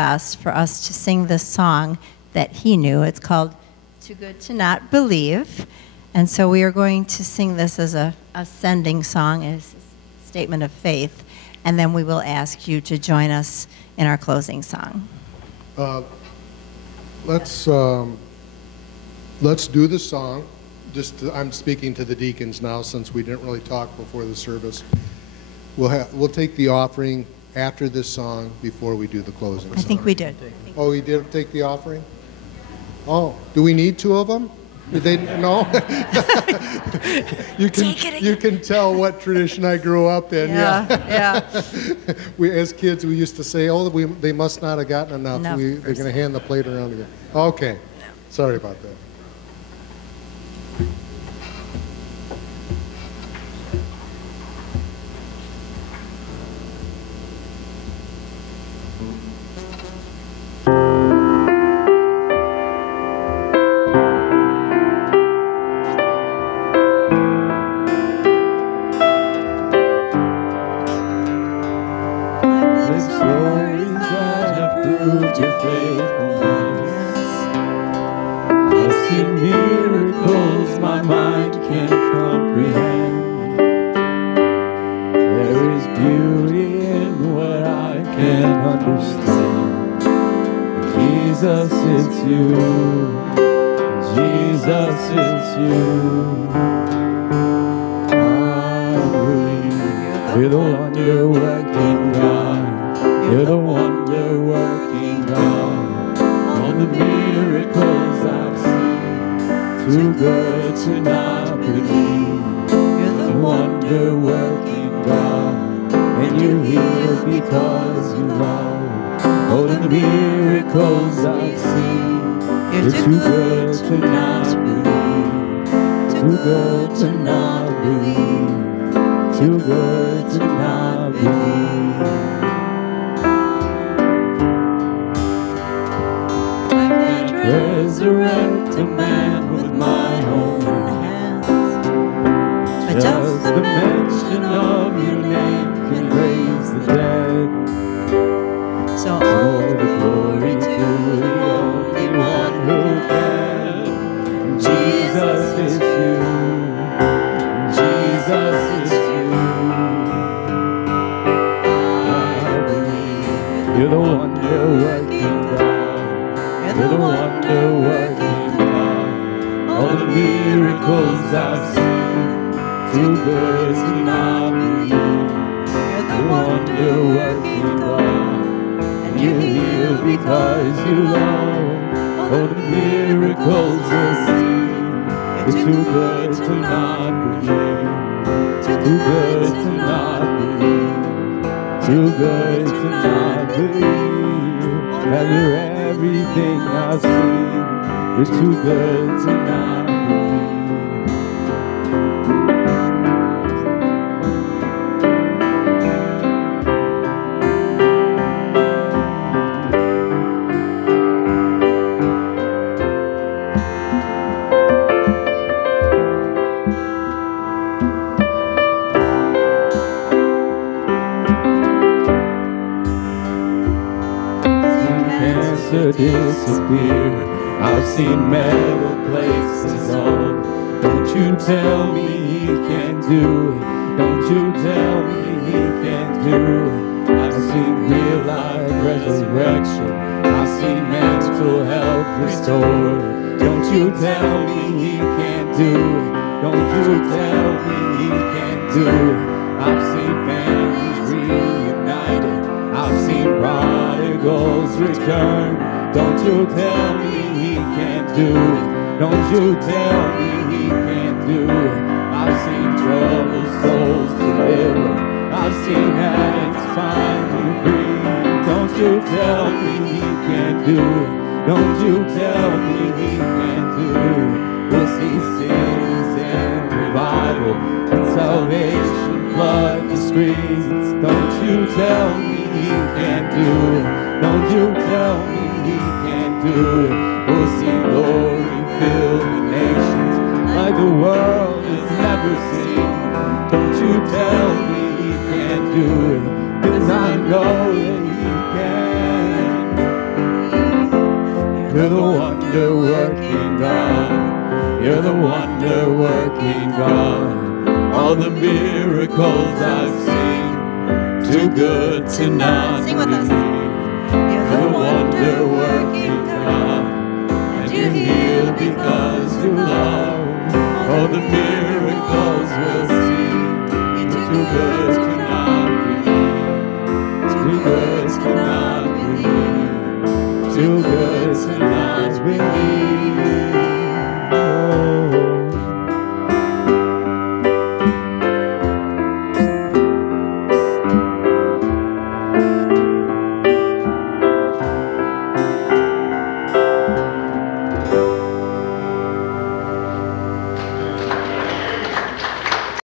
asked for us to sing this song that he knew. It's called Too Good to Not Believe. And so we are going to sing this as a sending song, as a statement of faith. And then we will ask you to join us in our closing song. Let's do the song. I'm speaking to the deacons now since we didn't really talk before the service. We'll take the offering after this song before we do the closing song. I think we did. Oh, we did take the offering? Oh, do we need two of them? No? You can tell what tradition I grew up in. Yeah. As kids, we used to say, oh, they must not have gotten enough. They're going to hand the plate around again. Okay. Sorry about that. I've seen metal places on. Don't you tell me he can't do it. Don't you tell me he can't do it. I've seen real life resurrection. I've seen mental health restored. Don't you tell me he can't do it. Don't you tell me he can't do it. I've seen families reunited. I've seen prodigals return. Don't you tell me he can't do it. Don't you tell me he can't do it. I've seen troubled souls delivered. I've seen addicts finally free. Don't you tell me he can't do it. Don't you tell me he can't do it. We'll see cities and revival and salvation flood the streets. Don't you tell me he can't do it. Don't you tell me he can't do it. We'll see glory fill the nations like the world has never seen. Don't you tell me he can't do it, 'cause I know that he can. You're the wonder-working God. You're the wonder-working God. All the miracles I've seen, too good to not Sing with us. believe. You're the wonder-working God, and you heal because you love. All the miracles we'll see, you're too good to not believe. Too good to not believe. Too good to not believe.